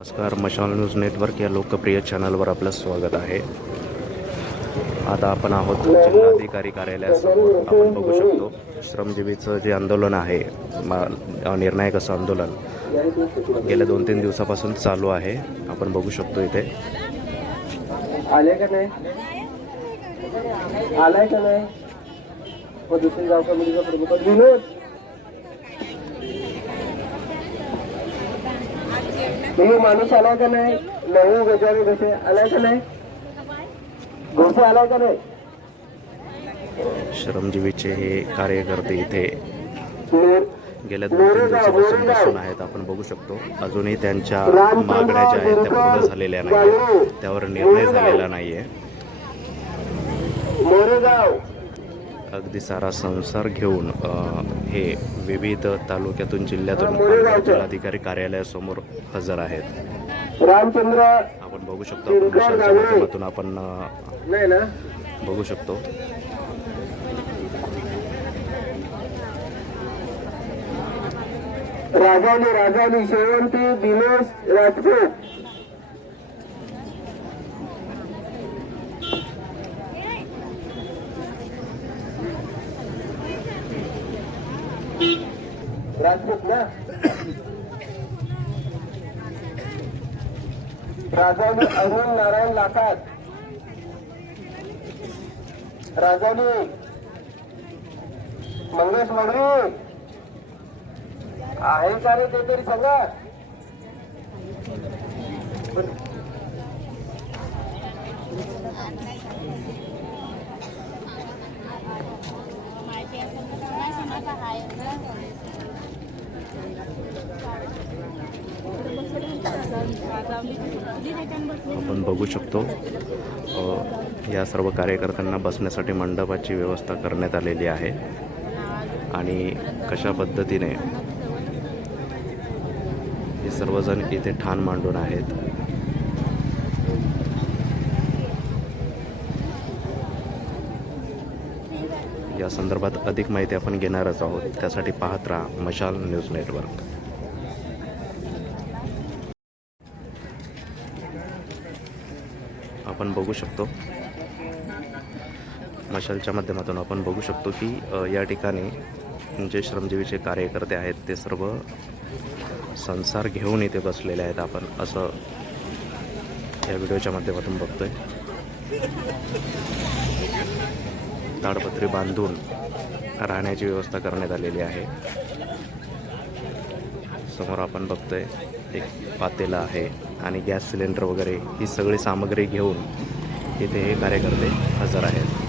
नमस्कार मशाल news network या लोकप्रिय चॅनलवर आपलं स्वागत आहे. आता आपण आहोत जिल्हाधिकारी कार्यालयासमोर. आपण बघू शकतो श्रमजीवीचं जे आंदोलन आहे निर्णायक असं आंदोलन गेल्या दोन तीन दिवसापासून चालू आहे. आपण बघू शकतो इथे. आले का नाही? आलाय का नाही? मी माणूस आलाय का नाही? नऊ गजारी घोषे आलाय का नाही? घोषे आलाय का नाही? श्रमजीवीचे हे कार्यकर्ते इथे गेल्या दोन तीन दिवसापासून बसून आहेत. आपण बघू शकतो. अजूनही त्यांच्या मागण्या ज्या आहेत त्या पूर्ण झालेल्या नाही त्यावर निर्णय झालेला नाही आहे अगदी सारा संसार घेऊन हे विविध तालुक्यातून जिल्ह्यातून जिल्हाधिकारी कार्यालयासमोर हजर आहेत. रामचंद्र आपण बघू शकतो माध्यमातून आपण अ, नाही ना? बघू शकतो. राजानी राजानी शेवंती दिनेश राजपूत राजपूत ना? अरुण नारायण लाकात राजाने मंगेश मंगरी आहे का रे ते तरी सांगा. आपण बघू शकतो या सर्व कार्यकर्त्यांना बसण्यासाठी मंडपाची व्यवस्था करण्यात आलेली आहे. आणि कशा पद्धतीने हे सर्वजण इथे ठाण मांडून आहेत. या संदर्भात अधिक माहिती आपण घेणारच आहोत. त्यासाठी पाहत राहा मशाल न्यूज नेटवर्क. आपण बघू शकतो. मशालच्या माध्यमातून आपण बघू शकतो की या ठिकाणी जे श्रमजीवीचे कार्यकर्ते आहेत ते सर्व संसार घेऊन इथे बसलेले आहेत आपण असं या व्हिडिओच्या माध्यमातून बघतोय. ताडपत्री बांधून राहण्याची व्यवस्था करण्यात आलेली आहे. समोर आपण बघतोय एक पातेला आहे. आणि गॅस सिलेंडर वगैरे ही सगळी सामग्री घेऊन इथे हे कार्यकर्ते हजर आहेत.